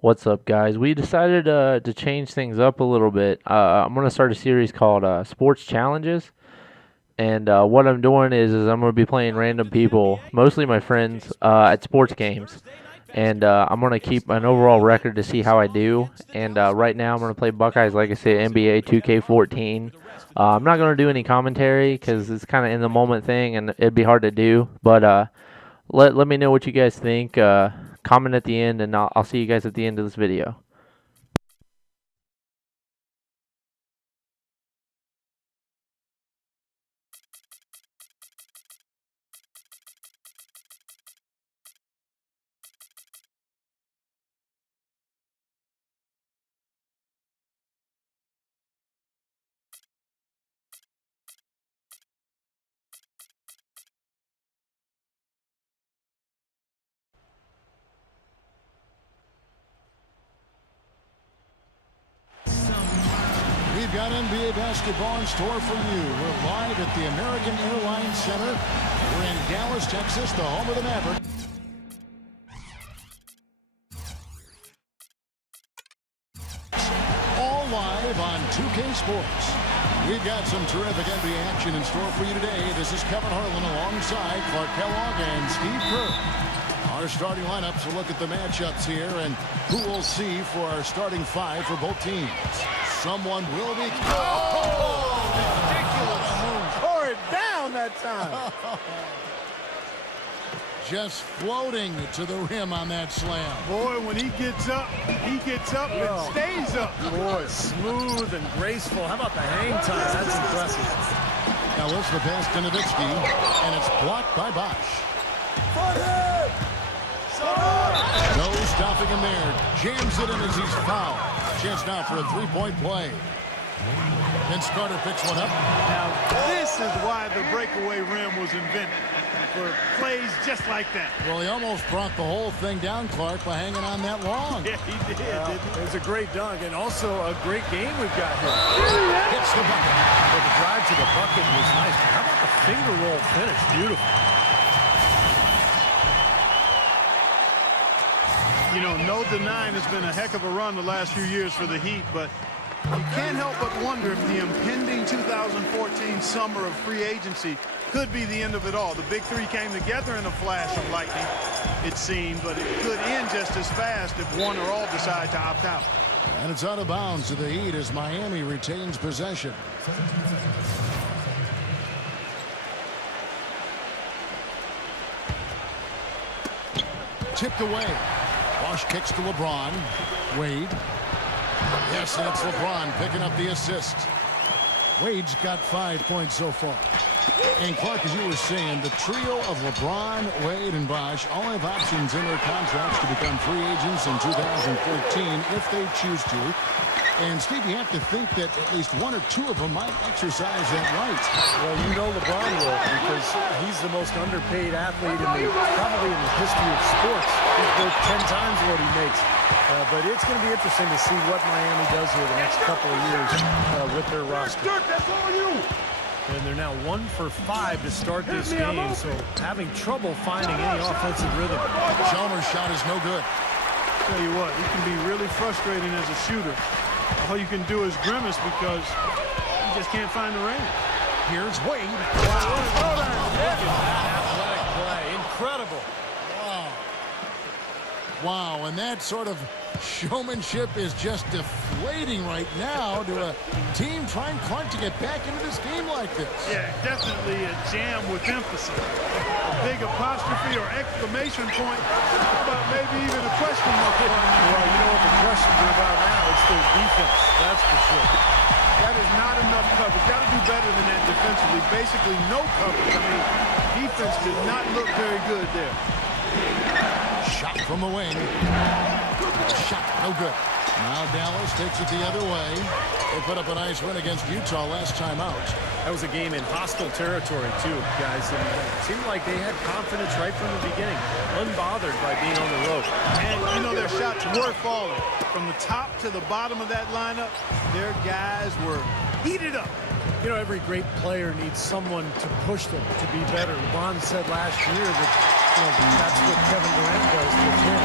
What's up, guys? We decided to change things up a little bit. I'm going to start a series called Sports Challenges. And what I'm doing is I'm going to be playing random people, mostly my friends, at sports games. And I'm going to keep an overall record to see how I do. And right now I'm going to play Buckeyes, like I said, NBA 2K14. I'm not going to do any commentary because it's kind of in the moment thing and it'd be hard to do. But let me know what you guys think. Comment at the end, and I'll see you guys at the end of this video. We've got NBA basketball in store for you. We're live at the American Airlines Center. We're in Dallas, Texas, the home of the Mavericks. All live on 2K Sports. We've got some terrific NBA action in store for you today. This is Kevin Harlan alongside Clark Kellogg and Steve Kerr. Our starting lineups will look at the matchups here and who we'll see for our starting five for both teams. Someone will be... Oh, ridiculous. Tore it down that time. Just floating to the rim on that slam. Boy, when he gets up and stays up. Boy, smooth and graceful. How about the hang time? That's impressive. Now lifts the pass to Nowitzki, and it's blocked by Bosch. No stopping him there. Jams it in as he's fouled. Chance now for a three-point play. Vince Carter picks one up. Now, this is why the breakaway rim was invented. For plays just like that. Well, he almost brought the whole thing down, Clark, by hanging on that long. Yeah, he did, didn't he? It was a great dunk and also a great game we've got here. Hits the bucket. But the drive to the bucket was nice. How about the finger roll finish? Beautiful. You know, no denying it's been a heck of a run the last few years for the Heat, but you can't help but wonder if the impending 2014 summer of free agency could be the end of it all. The big three came together in a flash of lightning, it seemed, but it could end just as fast if one or all decide to opt out. And it's out of bounds to the Heat as Miami retains possession. Tipped away. Bosch kicks to LeBron. Wade. Yes, that's LeBron picking up the assist. Wade's got 5 points so far. And Clark, as you were saying, the trio of LeBron, Wade, and Bosch all have options in their contracts to become free agents in 2014 if they choose to. And Steve, you have to think that at least one or two of them might exercise that right. Well, you know LeBron will because he's the most underpaid athlete probably in the history of sports. He's worth 10 times what he makes. But it's going to be interesting to see what Miami does here the next couple of years with their roster. That's all you. And they're now 1 for 5 to start this game, so having trouble finding any offensive rhythm. Chalmers' shot is no good. Tell you what, he can be really frustrating as a shooter. All you can do is grimace because you just can't find the range. Here's Wade. Athletic play, incredible. Wow, and that sort of showmanship is just deflating right now to a team trying Clark to get back into this game like this. Yeah, definitely a jam with emphasis. A big apostrophe or exclamation point. How about maybe even a question mark? Well, you know what the questions are about now? It's their defense, that's for sure. That is not enough coverage. Got to do better than that defensively. Basically no coverage. I mean, defense did not look very good there. Shot from the wing. Shot, no good. Now Dallas takes it the other way. They put up a nice win against Utah last time out. That was a game in hostile territory, too, guys. And it seemed like they had confidence right from the beginning, unbothered by being on the road. And, you know, their shots were falling. From the top to the bottom of that lineup, their guys were heated up. You know, every great player needs someone to push them to be better. LeBron said last year that That's what Kevin Durant does with him.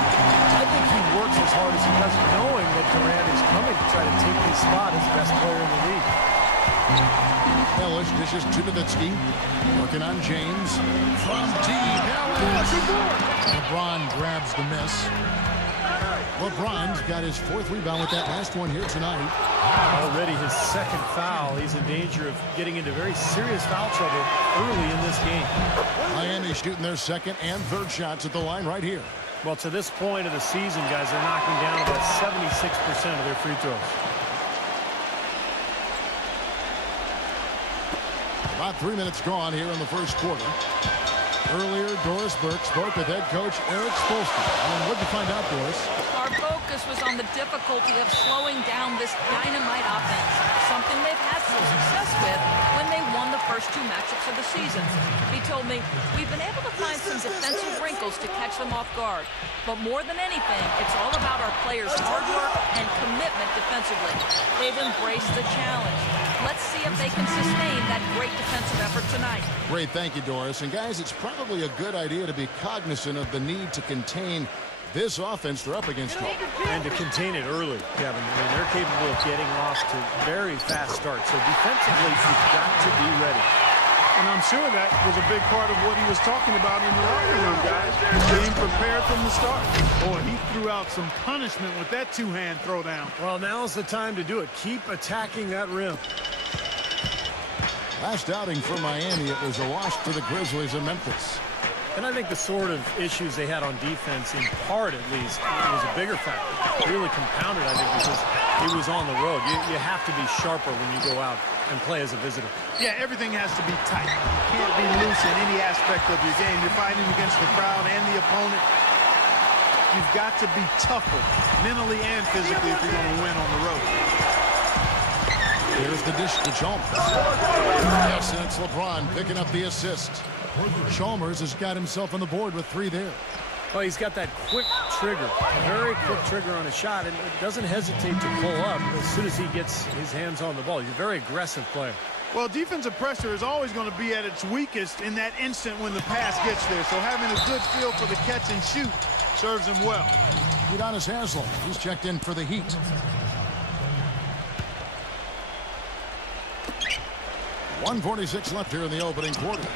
I think he works as hard as he does, knowing that Durant is coming to try to take his spot as the best player in the league. Ellis dishes to Nowitzki. Working on James. From deep. Ellis. LeBron grabs the miss. LeBron's got his 4th rebound with that last one here tonight. Already his 2nd foul. He's in danger of getting into very serious foul trouble early in this game. Miami shooting their 2nd and 3rd shots at the line right here. Well, to this point of the season, guys, they're knocking down about 76% of their free throws. About 3 minutes gone here in the first quarter. Earlier, Doris Burke spoke with head coach Eric Spoelstra. And what did you find out, Doris? Our focus was on the difficulty of slowing down this dynamite offense, something they've had some success with when they won the first 2 matchups of the season. He told me, we've been able to find some defensive wrinkles to catch them off guard. But more than anything, it's all about our players' hard work and commitment defensively. They've embraced the challenge. Let's see if they can sustain that great defensive effort tonight. Great, thank you, Doris. And guys, it's probably a good idea to be cognizant of the need to contain this offense they're up against. And to contain it early, Kevin. I mean, they're capable of getting off to very fast starts. So defensively, you've got to be ready. And I'm sure that was a big part of what he was talking about in the locker room, guys. Being prepared from the start. Boy, he threw out some punishment with that 2-hand throwdown. Well, now's the time to do it. Keep attacking that rim. Last outing for Miami, it was a loss to the Grizzlies in Memphis. And I think the sort of issues they had on defense, in part at least, was a bigger factor. Really compounded, I think, because he was on the road. You have to be sharper when you go out and play as a visitor. Yeah, everything has to be tight. You can't be loose in any aspect of your game. You're fighting against the crowd and the opponent. You've got to be tougher, mentally and physically, if you're going to win on the road. Here's the dish to Chalmers. Yes, and it's LeBron picking up the assist. Chalmers has got himself on the board with 3 there. Well, he's got that quick trigger, very quick trigger on a shot, and doesn't hesitate to pull up as soon as he gets his hands on the ball. He's a very aggressive player. Well, defensive pressure is always going to be at its weakest in that instant when the pass gets there. So having a good feel for the catch and shoot serves him well. Udonis Haslem, he's checked in for the Heat. .146 left here in the opening quarter.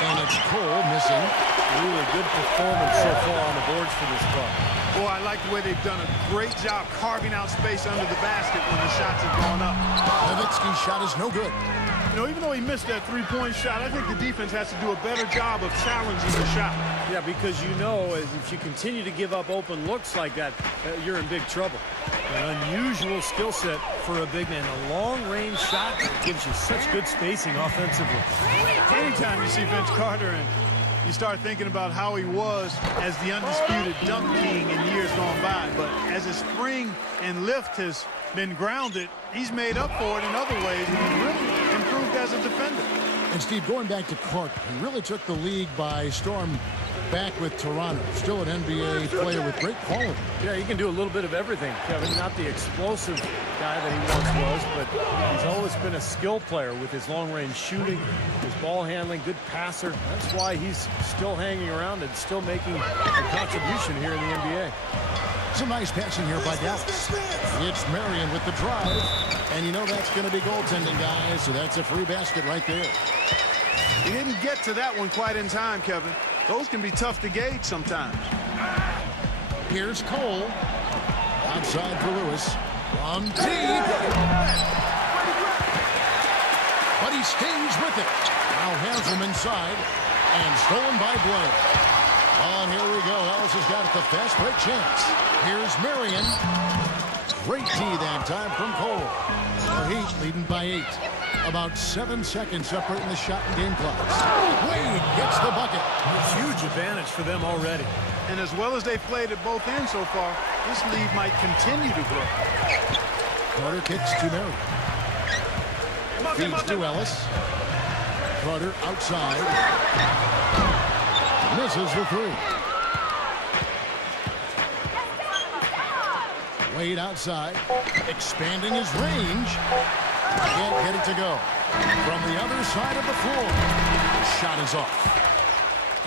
And it's Cole missing. Really good performance so far on the boards for this club. Boy, I like the way they've done a great job carving out space under the basket when the shots have gone up. Nowitzki's shot is no good. You know, even though he missed that 3-point shot, I think the defense has to do a better job of challenging the shot. Yeah, because you know, if you continue to give up open looks like that, you're in big trouble. An unusual skill set for a big man. A long-range shot gives you such good spacing offensively. Anytime you see Vince Carter and you start thinking about how he was as the undisputed dunk king in years gone by, but as his spring and lift has been grounded, he's made up for it in other ways, and he's really improved as a defender. And Steve, going back to Clark, he really took the league by storm back with Toronto. Still an NBA player with great quality. Yeah, he can do a little bit of everything, Kevin. Not the explosive guy that he once was, but he's always been a skill player with his long-range shooting, his ball handling, good passer. That's why he's still hanging around and still making a contribution here in the NBA. Some nice passing here by Dallas. It's Marion with the drive. And you know that's going to be goaltending, guys. So that's a free basket right there. He didn't get to that one quite in time, Kevin. Those can be tough to gauge sometimes. Here's Cole. Outside for Lewis. From deep. But he stays with it. Now Haslem inside. And stolen by Blair. And here we go. Ellis has got it, the fast break chance. Here's Marion. Great D that time from Cole. The Heat leading by 8. About 7 seconds separating the shot and game clocks. Wade gets the bucket. Huge advantage for them already. And as well as they've played at both ends so far, this lead might continue to grow. Carter kicks to Marion. Feeds to Ellis. Carter outside. Misses the 3. Wade outside, expanding his range. Can't get it to go. From the other side of the floor, shot is off.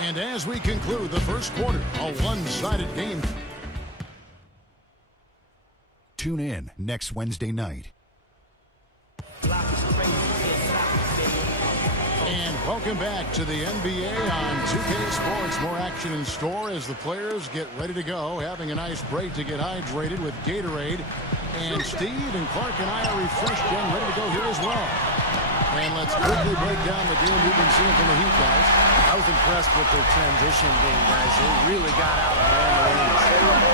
And as we conclude the first quarter, a one-sided game. Tune in next Wednesday night. And welcome back to the NBA on 2K Sports. More action in store as the players get ready to go, having a nice break to get hydrated with Gatorade. And Steve and Clark and I are refreshed and ready to go here as well. And let's quickly break down the game we've been seeing from the Heat, guys. I was impressed with their transition game, guys. They really got out and ran the lanes.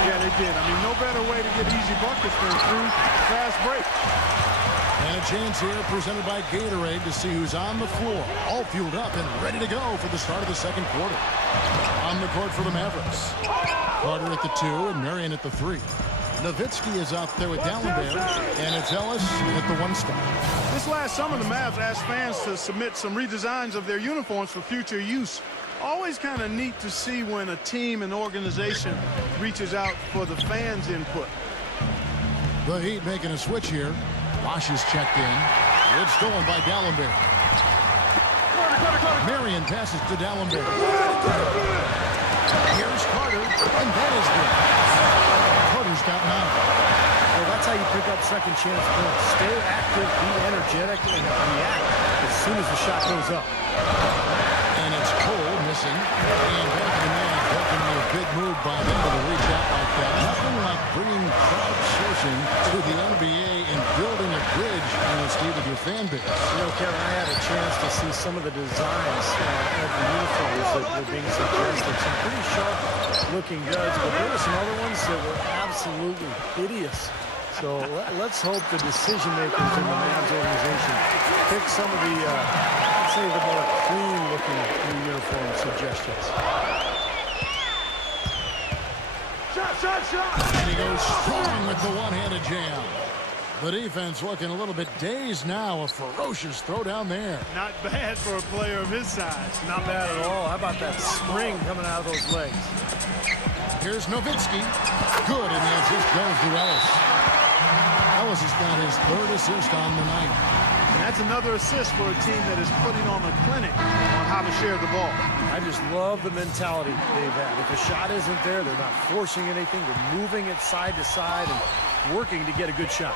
Yeah, they did. I mean, no better way to get easy buckets than through fast break. And a chance here presented by Gatorade to see who's on the floor. All fueled up and ready to go for the start of the second quarter. On the court for the Mavericks. Carter at the 2 and Marion at the 3. Nowitzki is out there with Dallenberg, and it's Ellis at the 1 spot. This last summer, the Mavs asked fans to submit some redesigns of their uniforms for future use. Always kind of neat to see when a team and organization reaches out for the fans' input. The Heat making a switch here. Bosch is checked in. It's stolen by Dallenberg. Marion passes to Dallenberg. Here's Carter, and that is good. Carter's got 9. Well, that's how you pick up second chance points. Stay active, be energetic, and react as soon as the shot goes up. And it's Cole missing. And back to the man. Definitely a big move by them to reach out like that. Nothing like bringing crowdsourcing to the NBA and building a bridge, Steve, with your fan base. You know, Kevin, I had a chance to see some of the designs of the uniforms that were being suggested. Some pretty sharp-looking duds, but there were some other ones that were absolutely hideous. So let's hope the decision makers in the Mavs organization pick some of the, let's say, the more clean-looking new uniform suggestions. And he goes strong with the one-handed jam. The defense looking a little bit dazed now. A ferocious throw down there. Not bad for a player of his size. Not bad at all. How about that spring coming out of those legs? Here's Nowitzki. Good, and the assist goes to Ellis. Ellis has got his 3rd assist on the night. And that's another assist for a team that is putting on a clinic on how to share the ball. I just love the mentality they've had. If a shot isn't there, they're not forcing anything. They're moving it side to side and working to get a good shot.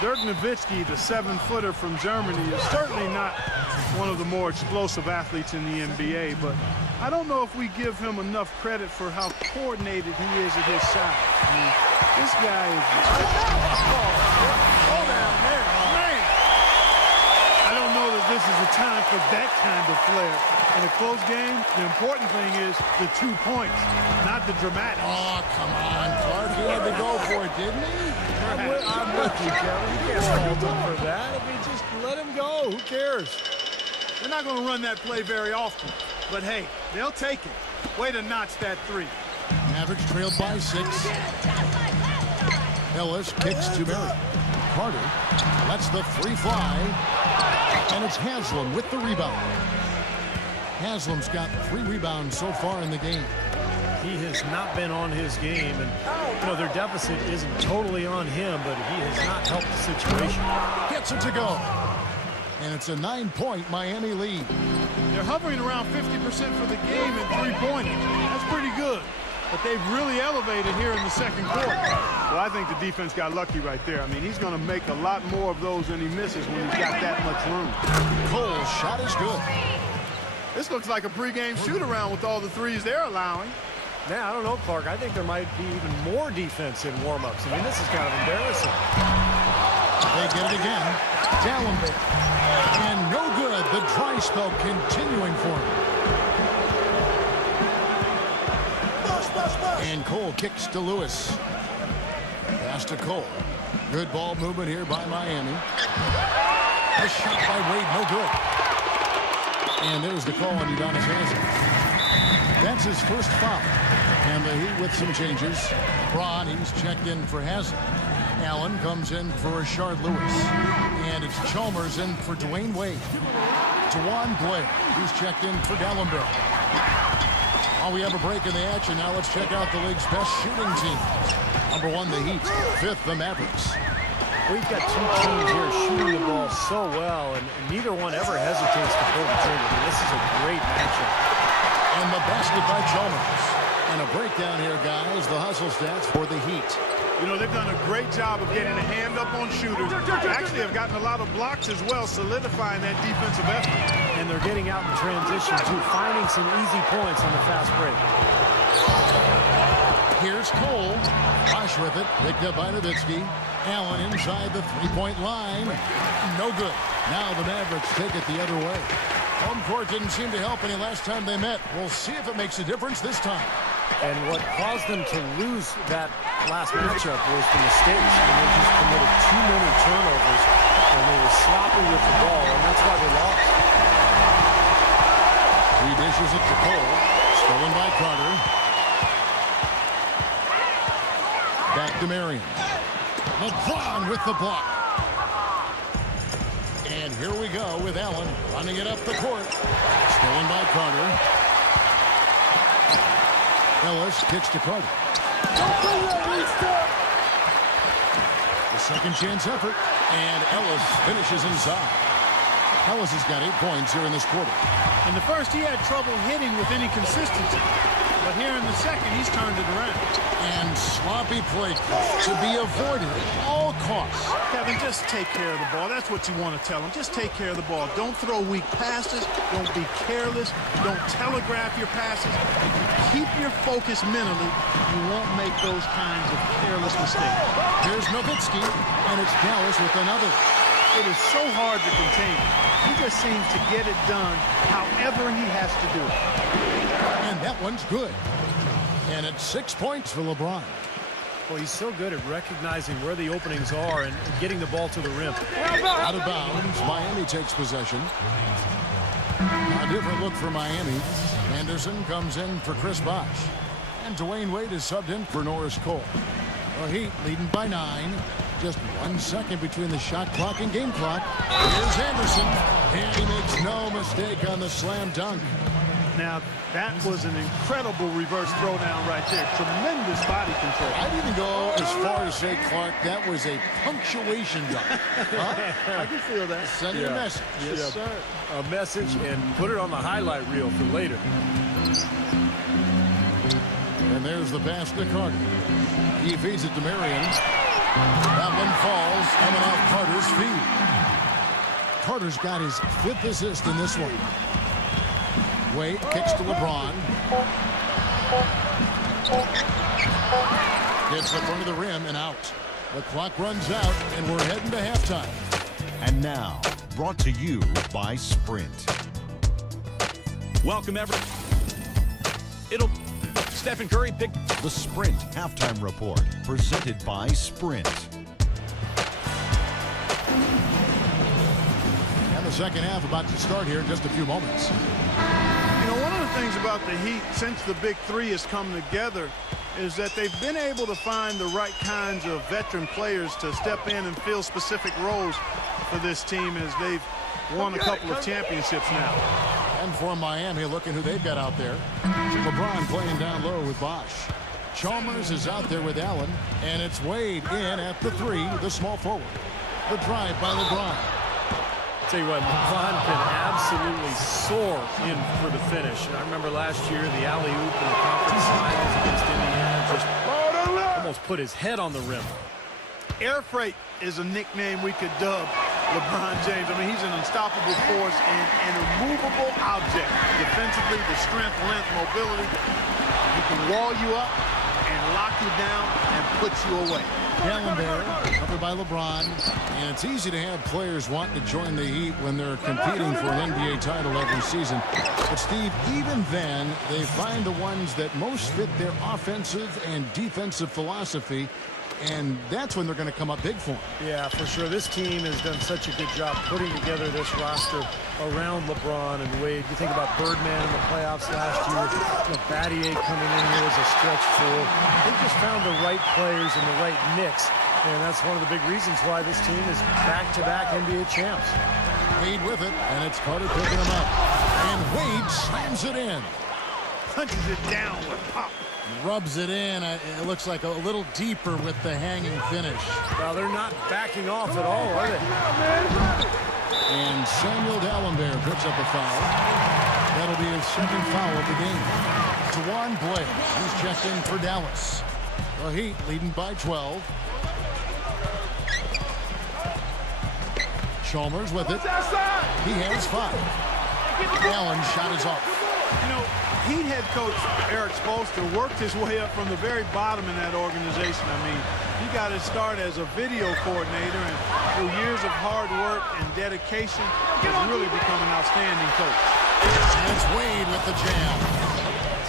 Dirk Nowitzki, the 7-footer from Germany, is certainly not one of the more explosive athletes in the NBA, but I don't know if we give him enough credit for how coordinated he is at his side. I mean, this guy is... Oh, down there. Man! I don't know that this is the time for that kind of flair. In a close game, the important thing is the 2 points, not the dramatics. Oh, come on, Clark. He had to go for it, didn't he? I'm with you, Kevin. You can't fault him for that. I mean, just let him go. Who cares? They're not going to run that play very often, but hey, they'll take it. Way to notch that 3. Mavericks trailed by 6. Ellis kicks to Murray. Carter lets the 3 fly, and it's Haslam with the rebound. Haslam's got 3 rebounds so far in the game. He has not been on his game, and you know their deficit isn't totally on him, but he has not helped the situation. Gets it to go. And it's a 9-point Miami lead. They're hovering around 50% for the game in 3-pointers. That's pretty good. But they've really elevated here in the second quarter. Well, I think the defense got lucky right there. I mean, he's going to make a lot more of those than he misses when he's got that much room. Cole's shot is good. This looks like a pregame shoot-around with all the threes they're allowing. Now, I don't know, Clark. I think there might be even more defense in warm-ups. I mean, this is kind of embarrassing. They get it again. Dallenberg. And no good. The dry spell continuing for him. And Cole kicks to Lewis. Pass to Cole. Good ball movement here by Miami. The shot by Wade, no good. And there's the call on Udonis Haslem. That's his first foul. And the Heat with some changes. Braun, he's checked in for Haslem. Allen comes in for Rashard Lewis. And it's Chalmers in for Dwayne Wade. Dewan Blair, he's checked in for Dallenberg. Oh, we have a break in the action. Now let's check out the league's best shooting teams. Number 1, the Heat. 5th, the Mavericks. We've got 2 teams here shooting the ball so well, and neither one ever hesitates to pull the trigger. I mean, this is a great matchup. And the basket by Chalmers. And a breakdown here, guys. The hustle stats for the Heat. You know, they've done a great job of getting a hand up on shooters. Actually, have gotten a lot of blocks as well, solidifying that defensive effort. And they're getting out in transition, too, finding some easy points on the fast break. Here's Cole. Bosch with it. Picked up by Nowitzki. Allen inside the three-point line. No good. Now the Mavericks take it the other way. Home court didn't seem to help any last time they met. We'll see if it makes a difference this time. And what caused them to lose that last matchup was the mistakes. And they just committed too many turnovers. And they were sloppy with the ball, and that's why they lost. He dishes it to Cole. Stolen by Carter. Back to Marion. LeBron with the block. And here we go with Allen running it up the court. Stolen by Carter. Ellis kicks to Carter. The second chance effort. And Ellis finishes inside. Ellis has got 8 points here in this quarter. In the first, he had trouble hitting with any consistency. But here in the second, he's turned it around. And sloppy play to be avoided at all costs. Kevin, just take care of the ball. That's what you want to tell him. Just take care of the ball. Don't throw weak passes. Don't be careless. Don't telegraph your passes. If you keep your focus mentally, you won't make those kinds of careless mistakes. Here's Nowitzki, and it's Dallas with another. It is so hard to contain him. He just seems to get it done however he has to do it. And that one's good. And it's 6 points for LeBron. Well, he's so good at recognizing where the openings are and getting the ball to the rim. Out of bounds, Miami takes possession. A different look for Miami. Anderson comes in for Chris Bosh. And Dwayne Wade is subbed in for Norris Cole. The Heat leading by 9. Just 1 second between the shot clock and game clock. Here's Anderson. And he makes no mistake on the slam dunk. Now, that was an incredible reverse throwdown right there. Tremendous body control. I'd even go as far as say, Clark, that was a punctuation dunk. I can feel that. Sending a message. Yes, sir. A message and put it on the highlight reel for later. And there's the pass to Carter. He feeds it to Marion. That one falls, coming off Carter's feet. Carter's got his 5th assist in this one. Wade kicks to LeBron. Gets the front of the rim and out. The clock runs out, and we're heading to halftime. And now, brought to you by Sprint. Welcome, everyone. Stephen Curry picked The Sprint Halftime Report, presented by Sprint. And the second half about to start here in just a few moments. You know, one of the things about the Heat since the Big Three has come together is that they've been able to find the right kinds of veteran players to step in and fill specific roles for this team as they've won a couple of championships now. And for Miami, look at who they've got out there. LeBron playing down low with Bosh. Chalmers is out there with Allen, and it's Wade in at the 3, the small forward. The drive by LeBron. Tell you what, LeBron can absolutely soar in for the finish. I remember last year the alley-oop in the conference finals against Indiana just almost put his head on the rim. Air freight is a nickname we could dub LeBron James. I mean, he's an unstoppable force and an immovable object. Defensively, the strength, length, mobility. He can wall you up and lock you down and put you away. Allen there, covered by LeBron. And it's easy to have players wanting to join the Heat when they're competing for an NBA title every season. But, Steve, even then, they find the ones that most fit their offensive and defensive philosophy. And that's when they're going to come up big for them. Yeah, for sure. This team has done such a good job putting together this roster around LeBron and Wade. You think about Birdman in the playoffs last year, Battier coming in here as a stretch four. They just found the right players and the right mix, and that's one of the big reasons why this team is back-to-back NBA champs. Wade with it, and it's Carter picking him up. And Wade slams it in. Punches it down with pop. Rubs it in. It looks like a little deeper with the hanging finish. Now, they're not backing off at all, are they? And Samuel Dalembert picks up a foul. That'll be his second foul of the game. Juwan Blair, he's checked in for Dallas. The Heat leading by 12. Chalmers with it. He has 5. Allen's shot is off. You know, Heat head coach Eric Spoelstra worked his way up from the very bottom in that organization. I mean, he got his start as a video coordinator, and through years of hard work and dedication, has really become an outstanding coach. And it's Wade with the jam.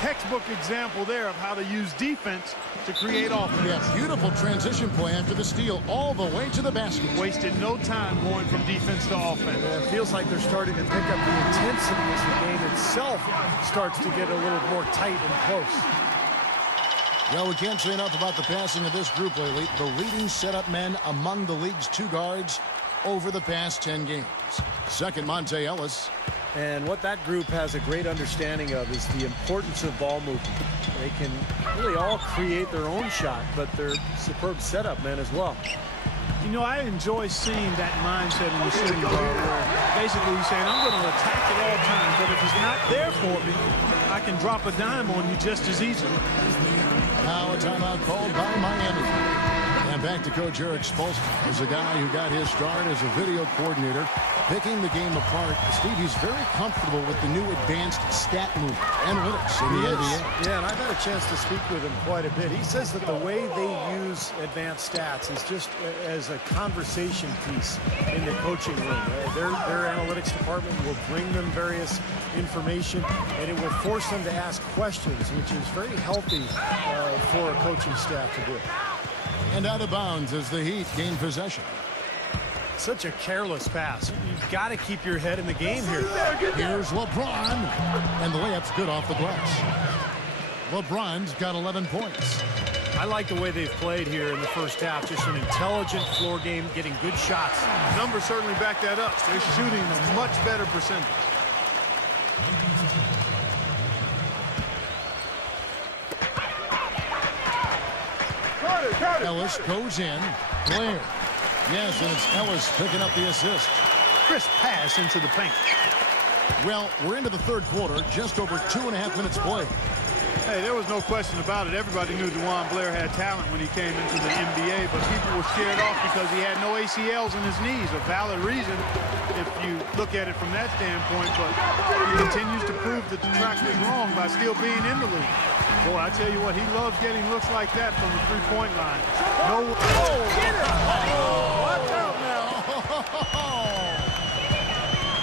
Textbook example there of how to use defense to create offense. Yeah, beautiful transition play after the steal all the way to the basket. Wasted no time going from defense to offense. It feels like they're starting to pick up the intensity as the game itself starts to get a little more tight and close. Well, we can't say enough about the passing of this group lately. The leading setup men among the league's 2 guards over the past 10 games. Second, Monte Ellis. And what that group has a great understanding of is the importance of ball movement. They can really all create their own shot, but they're superb setup men as well. You know, I enjoy seeing that mindset in the shooting guard where basically he's saying, I'm going to attack at all times, but if it's not there for me, I can drop a dime on you just as easily. Now a timeout called by Miami. And back to Coach Eric Spoelstra. As a guy who got his start as a video coordinator, picking the game apart, Steve, he's very comfortable with the new advanced stat movement, analytics in the NBA. Yeah, and I've had a chance to speak with him quite a bit. He says that the way they use advanced stats is just as a conversation piece in the coaching room. Their analytics department will bring them various information, and it will force them to ask questions, which is very healthy for a coaching staff to do. And out of bounds as the Heat gain possession. Such a careless pass. You've got to keep your head in the game here. Here's LeBron. And the layup's good off the glass. LeBron's got 11 points. I like the way they've played here in the first half. Just an intelligent floor game, getting good shots. Numbers certainly back that up. They're shooting a much better percentage. Ellis goes in. Blair. Yes, and it's Ellis picking up the assist. Crisp pass into the paint. Well, we're into the third quarter, just over 2.5 minutes played. Hey, there was no question about it. Everybody knew Juwan Blair had talent when he came into the NBA, but people were scared off because he had no ACLs in his knees. A valid reason if you look at it from that standpoint, but he continues to prove the detractors wrong by still being in the league. Boy, I tell you what, he loves getting looks like that from the three-point line. No. Oh, get it! Watch out now!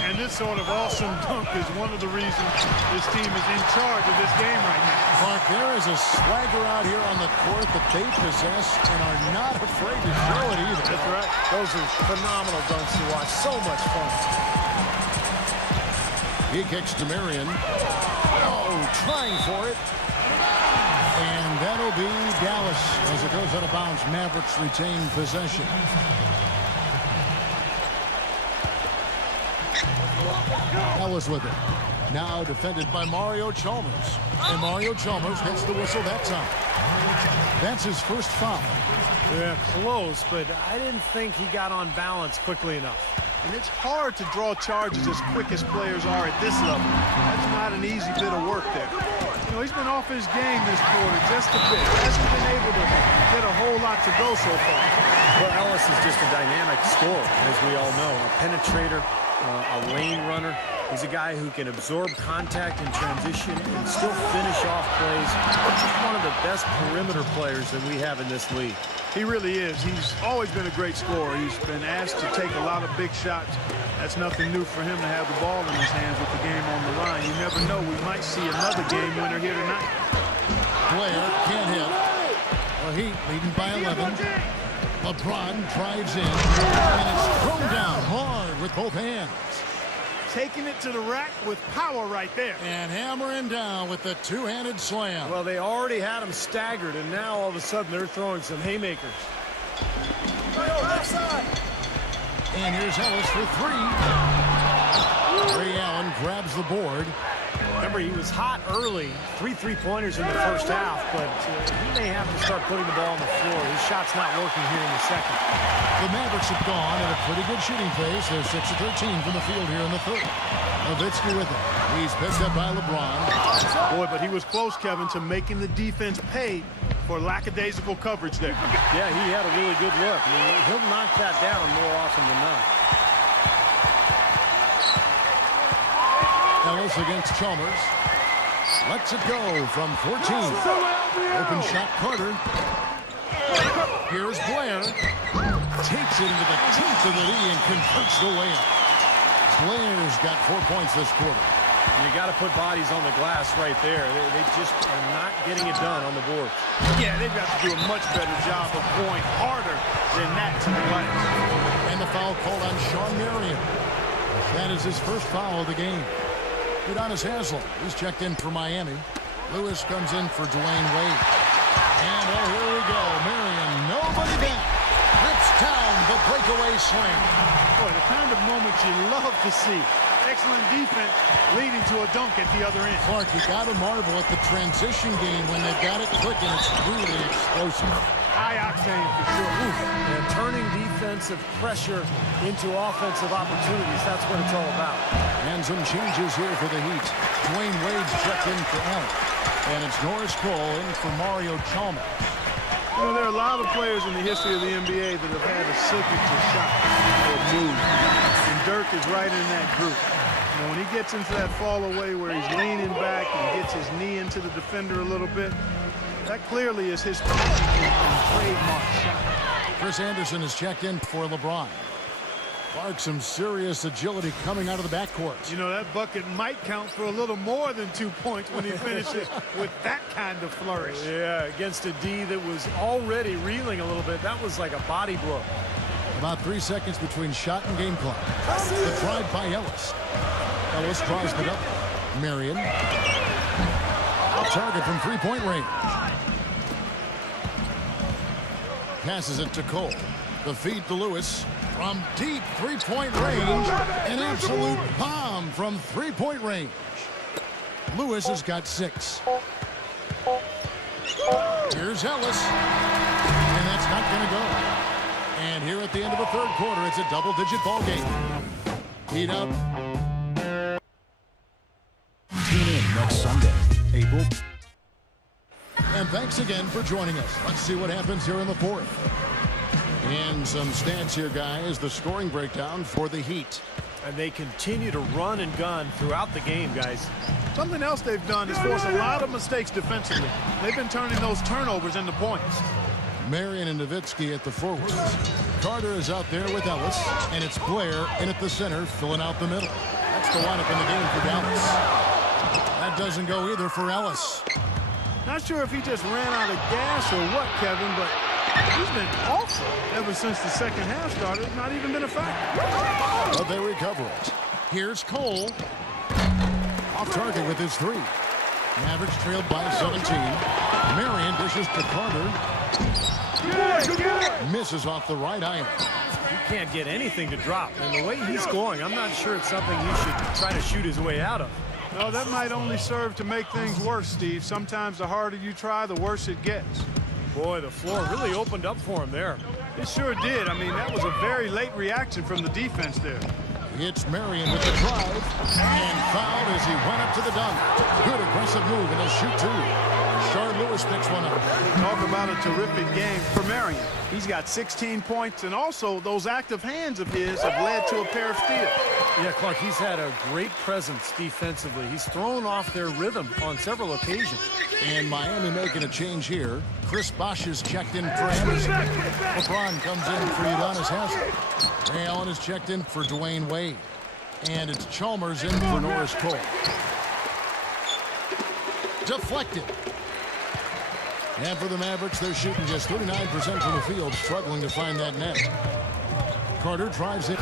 And this sort of awesome dunk is one of the reasons this team is in charge of this game right now. Mark, there is a swagger out here on the court that they possess and are not afraid to show it either. That's right. Those are phenomenal dunks to watch. So much fun. He kicks to Marion. Oh, trying for it. And that'll be Dallas as it goes out of bounds. Mavericks retain possession. Ellis with it. Now defended by Mario Chalmers. And Mario Chalmers gets the whistle that time. That's his first foul. Yeah, close, but I didn't think he got on balance quickly enough. And it's hard to draw charges as quick as players are at this level. That's not an easy bit of work there. You know, he's been off his game this quarter just a bit. Hasn't been able to get a whole lot to go so far. Well, Ellis is just a dynamic scorer, as we all know. A penetrator, a lane runner. He's a guy who can absorb contact in transition and still finish off plays. Just one of the best perimeter players that we have in this league. He really is. He's always been a great scorer. He's been asked to take a lot of big shots. That's nothing new for him to have the ball in his hands with the game on the line. You never know. We might see another game winner here tonight. Blair can't hit. The Heat leading by 11. LeBron drives in. And it's thrown down hard with both hands. Taking it to the rack with power right there. And hammering down with the two-handed slam. Well, they already had him staggered, and now all of a sudden they're throwing some haymakers. And here's Ellis for three. Ray Allen grabs the board. Remember, he was hot early. 3 3-pointers in the first half, but he may have to start putting the ball on the floor. His shot's not working here in the second. The Mavericks have gone at a pretty good shooting pace. They're 6 of 13 from the field here in the third. Nowitzki with it. He's picked up by LeBron. Boy, but he was close, Kevin, to making the defense pay for lackadaisical coverage there. Yeah, he had a really good look. I mean, he'll knock that down more often than not. Ellis against Chalmers. Lets it go from 14. Open shot, Carter. Here's Blair. Takes it into the teeth of the knee and converts the layup. Blair's got 4 points this quarter. You got to put bodies on the glass right there. They just are not getting it done on the board. Yeah, they've got to do a much better job of going harder than that to the glass. And the foul called on Sean Marion. That is his first foul of the game. Udonis Haslem, he's checked in for Miami. Lewis comes in for Dwayne Wade. And oh, here we go. Marion, nobody back. Rips down the breakaway slam. Boy, the kind of moment you love to see. Excellent defense leading to a dunk at the other end. Clark, you got to marvel at the transition game when they've got it clicking. It's really explosive. High octane for sure. And turning defensive pressure into offensive opportunities, that's what it's all about. And some changes here for the Heat. Dwayne Wade's checked in for Allen. And it's Norris Cole in for Mario Chalmers. You know, there are a lot of players in the history of the NBA that have had a signature shot or move. And Dirk is right in that group. You know, when he gets into that fall away where he's leaning back and gets his knee into the defender a little bit, that clearly is his trademark shot. Chris Anderson is checked in for LeBron. Clark, some serious agility coming out of the backcourt. You know, that bucket might count for a little more than 2 points when he finishes with that kind of flourish. Yeah, against a D that was already reeling a little bit. That was like a body blow. About 3 seconds between shot and game clock. The drive by Ellis. Ellis draws the double. Marion. Off target from three-point range. Passes it to Cole. The feed to Lewis. From deep three-point range, an absolute bomb from three-point range. Lewis has got 6. Here's Ellis, and that's not going to go. And here at the end of the third quarter, it's a double-digit ball game. Heat up. Tune in next Sunday, April. And thanks again for joining us. Let's see what happens here in the fourth. And some stats here, guys. The scoring breakdown for the Heat. And they continue to run and gun throughout the game, guys. Something else they've done is force a lot of mistakes defensively. They've been turning those turnovers into points. Marion and Nowitzki at the forwards. Carter is out there with Ellis, and it's Blair in at the center, filling out the middle. That's the lineup in the game for Dallas. That doesn't go either for Ellis. Not sure if he just ran out of gas or what, Kevin, but he's been awful ever since the second half started. Not even been a factor. But they recover it. Here's Cole. Off target with his 3. Mavericks trailed by 17. Marion dishes to Carter. Misses off the right iron. He can't get anything to drop. And the way he's scoring, I'm not sure it's something he should try to shoot his way out of. No, that might only serve to make things worse, Steve. Sometimes the harder you try, the worse it gets. Boy, the floor really opened up for him there. It sure did. I mean, that was a very late reaction from the defense there. It's Marion with the drive. And fouled as he went up to the dunk. Good aggressive move, and he'll shoot 2. Shard Lewis picks one up. Talk about a terrific game for Marion. He's got 16 points, and also those active hands of his have led to a pair of steals. Yeah, Clark, he's had a great presence defensively. He's thrown off their rhythm on several occasions. And Miami making a change here. Chris Bosh is checked in for Anderson. LeBron comes in for Udonis Haslem. Ray Allen is checked in for Dwayne Wade. And it's Chalmers in for Norris Cole. Deflected. And for the Mavericks, they're shooting just 39% from the field, struggling to find that net. Carter drives it.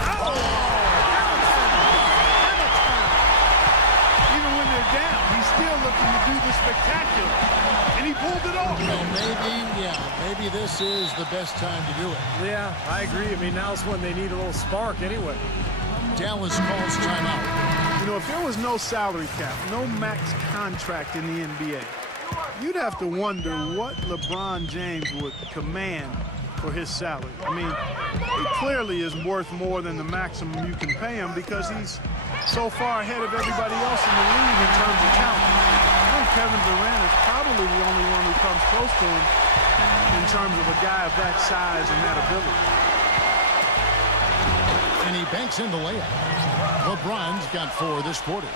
Even when they're down, he's still looking to do the spectacular. And he pulled it off. Well, maybe this is the best time to do it. Yeah, I agree. I mean, now's when they need a little spark anyway. Dallas calls timeout. You know, if there was no salary cap, no max contract in the NBA, you'd have to wonder what LeBron James would command for his salary. I mean, he clearly is worth more than the maximum you can pay him because he's so far ahead of everybody else in the league in terms of talent. I think Kevin Durant is probably the only one who comes close to him in terms of a guy of that size and that ability. And he banks in the layup. LeBron's got 4 this quarter.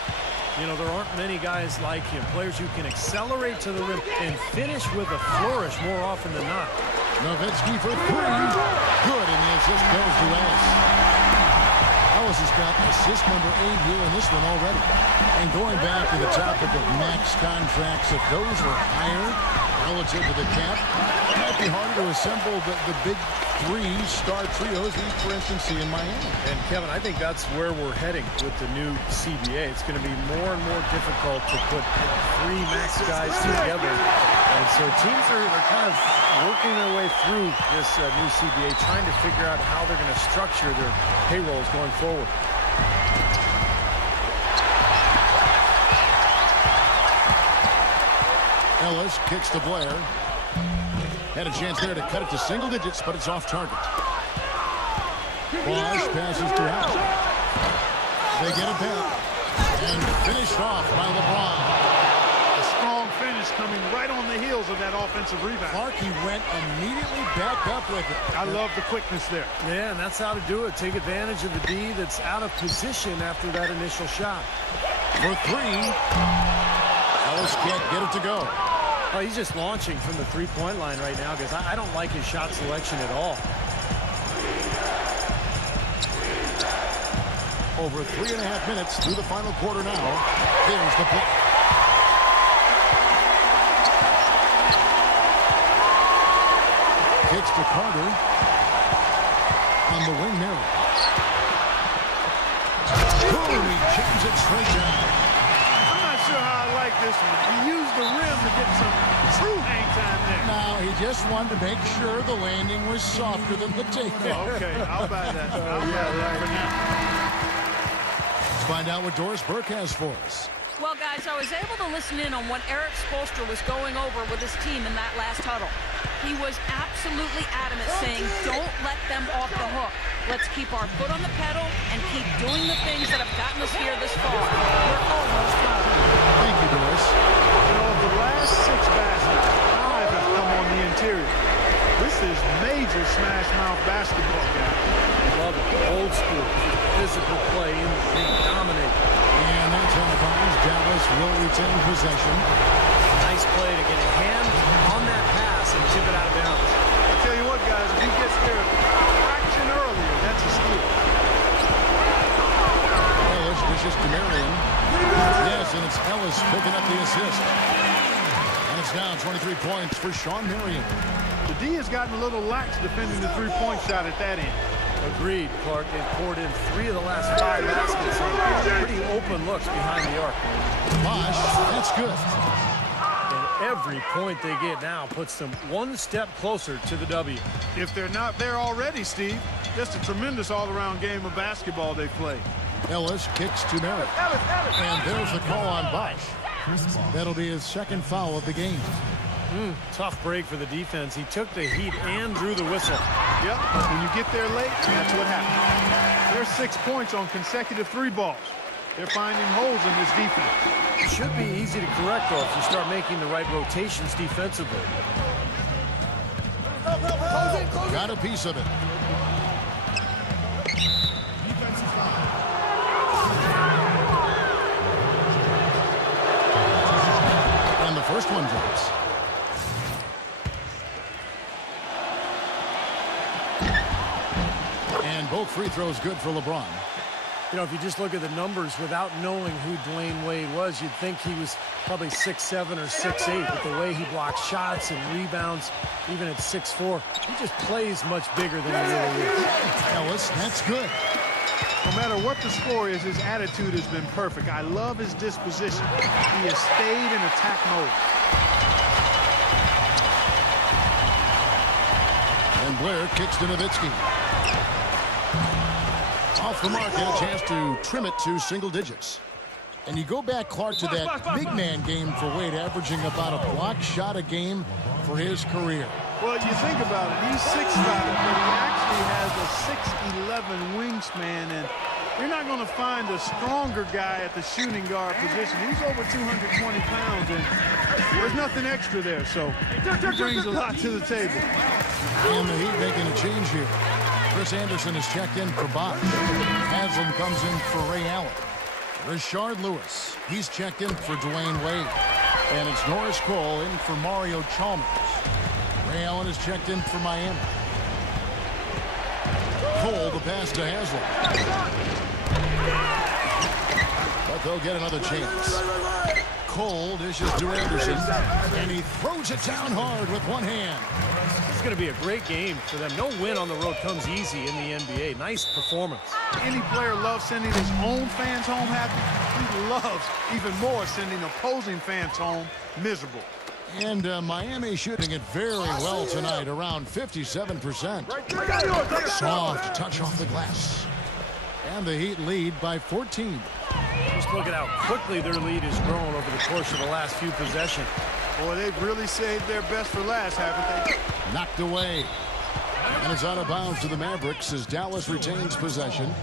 You know, there aren't many guys like him, players who can accelerate to the rim and finish with a flourish more often than not. Nowitzki for 3. Good, and the assist goes to Ellis. Ellis has got assist number 8 here in this one already. And going back to the topic of max contracts, if those were higher relative to the cap, it might be harder to assemble the big 3-star trios we, for instance, see in Miami. And Kevin, I think that's where we're heading with the new CBA. It's going to be more and more difficult to put 3 max guys together. And so teams are kind of working their way through this new CBA, trying to figure out how they're going to structure their payrolls going forward. Ellis kicks to Blair. Had a chance there to cut it to single digits, but it's off target. Bosch passes to Allen. They get it back. And finished off by LeBron. A strong finish coming right on the heels of that offensive rebound. Clark, he went immediately back up with it. I love the quickness there. Yeah, and that's how to do it. Take advantage of the D that's out of position after that initial shot. For 3. Ellis can't get it to go. Oh, he's just launching from the three-point line right now because I don't like his shot selection at all. Over 3.5 minutes through the final quarter now. Here's the block. Kicks to Carter. On the wing now. Boom, he jams it straight down. Sure how I like this one. He used the rim to get some true hang time there. Now, he just wanted to make sure the landing was softer than the takeoff. Okay, I'll buy that. I'll buy that for now. Let's find out what Doris Burke has for us. Well, guys, I was able to listen in on what Eric Spoelstra was going over with his team in that last huddle. He was absolutely adamant, saying, don't let them off the hook. Let's keep our foot on the pedal and keep doing the things that have gotten us here this far. We're almost done. Thank you, Doris. You know, of the last 6 baskets, 5 have come on the interior. This is major smash mouth basketball, guys. Love it. Old school. Physical play. They dominate. And that's on the bounds. Dallas will retain possession. Nice play to get a hand on that pass and tip it out of bounds. I tell you what, guys, if he gets there a fraction earlier, that's a steal. Ellis dishes to Marion. Yes, and it's Ellis picking up the assist. And it's now 23 points for Sean Marion. The D has gotten a little lax defending the 3-point shot at that end. Agreed, Clark. They've poured in 3 of the last 5 baskets on pretty open looks behind the arc. Bosch, that's good. And every point they get now puts them one step closer to the W. If they're not there already, Steve, just a tremendous all-around game of basketball they play. Ellis kicks to Merritt. And there's the call on Bosch. That'll be his 2nd foul of the game. Tough break for the defense. He took the heat and drew the whistle. Yep, when you get there late, that's what happens. There's 6 points on consecutive 3 balls. They're finding holes in this defense. It should be easy to correct, though, if you start making the right rotations defensively. Got a piece of it. And the first one drops. And both free throws good for LeBron. You know, if you just look at the numbers without knowing who Dwayne Wade was, you'd think he was probably 6'7" or 6'8", but the way he blocks shots and rebounds, even at 6'4", he just plays much bigger than he really is. Ellis, that's good. No matter what the score is, his attitude has been perfect. I love his disposition. He has stayed in attack mode. And Blair kicks to Nowitzki. Off the mark, and a chance to trim it to single digits. And you go back, Clark, to that big man game for Wade, averaging about a block shot a game for his career. Well, you think about it. He's 6'5", but he actually has a 6'11" wingspan, and you're not going to find a stronger guy at the shooting guard position. He's over 220 pounds, and there's nothing extra there, so he brings a lot to the table. And the Heat making a change here. Chris Anderson is checked in for Bosch. Haslam comes in for Ray Allen. Rashard Lewis, he's checked in for Dwayne Wade. And it's Norris Cole in for Mario Chalmers. Ray Allen is checked in for Miami. Cole, the pass to Haslam. But they'll get another chance. Cole dishes to Anderson, and he throws it down hard with one hand. This is going to be a great game for them. No win on the road comes easy in the NBA. Nice performance. Any player loves sending his own fans home happy. He loves even more sending opposing fans home miserable. And Miami shooting it very well tonight, around 57%. Soft touch off the glass. And the Heat lead by 14. Just look at how quickly their lead has grown over the course of the last few possessions. Boy, they've really saved their best for last, haven't they? Knocked away. And it's out of bounds to the Mavericks as Dallas retains possession.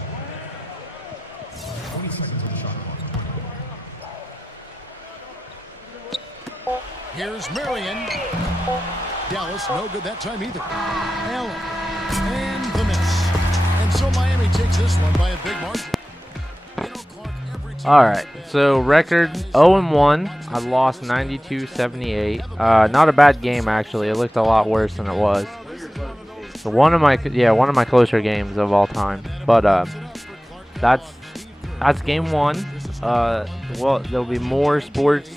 Here's Marion. Dallas, no good that time either. Allen. And the miss. And so Miami takes this one by a big margin. All right, so record 0-1. I lost 92-78. Not a bad game actually. It looked a lot worse than it was. So one of my closer games of all time. But that's game one. Well, there'll be more sports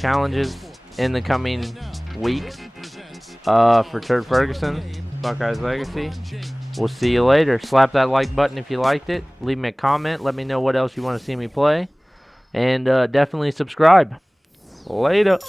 challenges in the coming weeks for Turd Ferguson, Buckeyes Legacy. We'll see you later. Slap that like button if you liked it. Leave me a comment. Let me know what else you want to see me play. And definitely subscribe. Later.